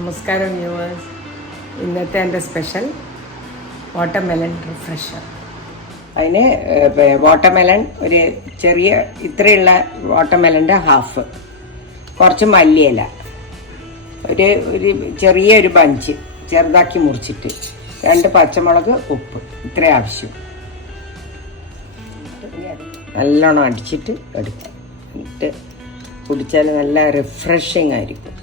നമസ്കാരം വ്യൂവേഴ്സ്. ഇന്നത്തെ എൻ്റെ സ്പെഷ്യൽ വാട്ടർമെലൺ റിഫ്രഷർ. അതിന് വാട്ടർമെലൺ ഒരു ചെറിയ ഇത്രയുള്ള വാട്ടർമെലൻ്റെ ഹാഫ്, കുറച്ച് മല്ലിയില, ഒരു ചെറിയൊരു ബഞ്ച് ചെറുതാക്കി മുറിച്ചിട്ട്, 2 പച്ചമുളക്, ഉപ്പ്, ഇത്ര ആവശ്യം. നല്ലോണം അടിച്ചിട്ട് എടുക്കാം. എന്നിട്ട് കുടിച്ചാൽ നല്ല റിഫ്രഷിങ് ആയിരിക്കും.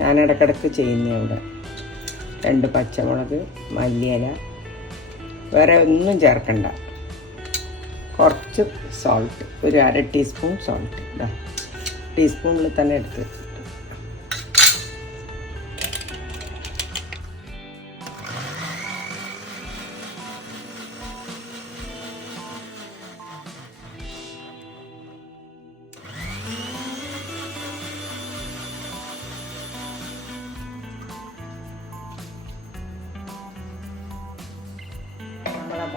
ഞാൻ ഇടയ്ക്കിടയ്ക്ക് ചെയ്യുന്ന ഇവിടെ 2 പച്ചമുളക്, മല്ലിയില, വേറെ ഒന്നും ചേർക്കണ്ട. കുറച്ച് സോൾട്ട്, ഒരു 1/2 ടീസ്പൂൺ സോൾട്ട്, ടീസ്പൂണിൽ തന്നെ എടുത്ത്.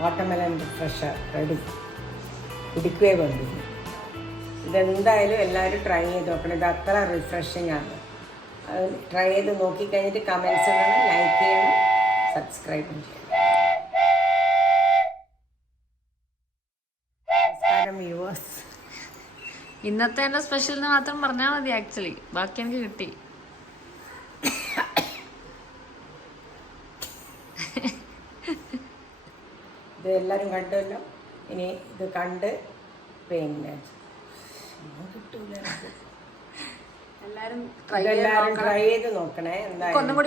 Watermelon refresher ready. കുടിക്കുകയേ വേണ്ടു. ഇതെന്തായാലും എല്ലാവരും ട്രൈ ചെയ്ത് നോക്കണം. ഇത് അത്ര റിഫ്രഷിങ് ആണ്. അത് ട്രൈ ചെയ്ത് നോക്കിക്കഴിഞ്ഞിട്ട് കമൻസ് ഇടണം, ലൈക്ക് ചെയ്യണം, സബ്സ്ക്രൈബും ചെയ്യണം. നമസ്കാരം വ്യൂവേഴ്സ്. ഇന്നത്തെ എൻ്റെ സ്പെഷ്യലിന് മാത്രം പറഞ്ഞാൽ മതി. ആക്ച്വലി ബാക്കി എനിക്ക് കിട്ടി. ഇത് എല്ലാവരും കണ്ടല്ലോ. ഇനി ഇത് കണ്ട് പിന്നെ എല്ലാവരും ട്രൈ ചെയ്ത് നോക്കണേ. എന്തായാലും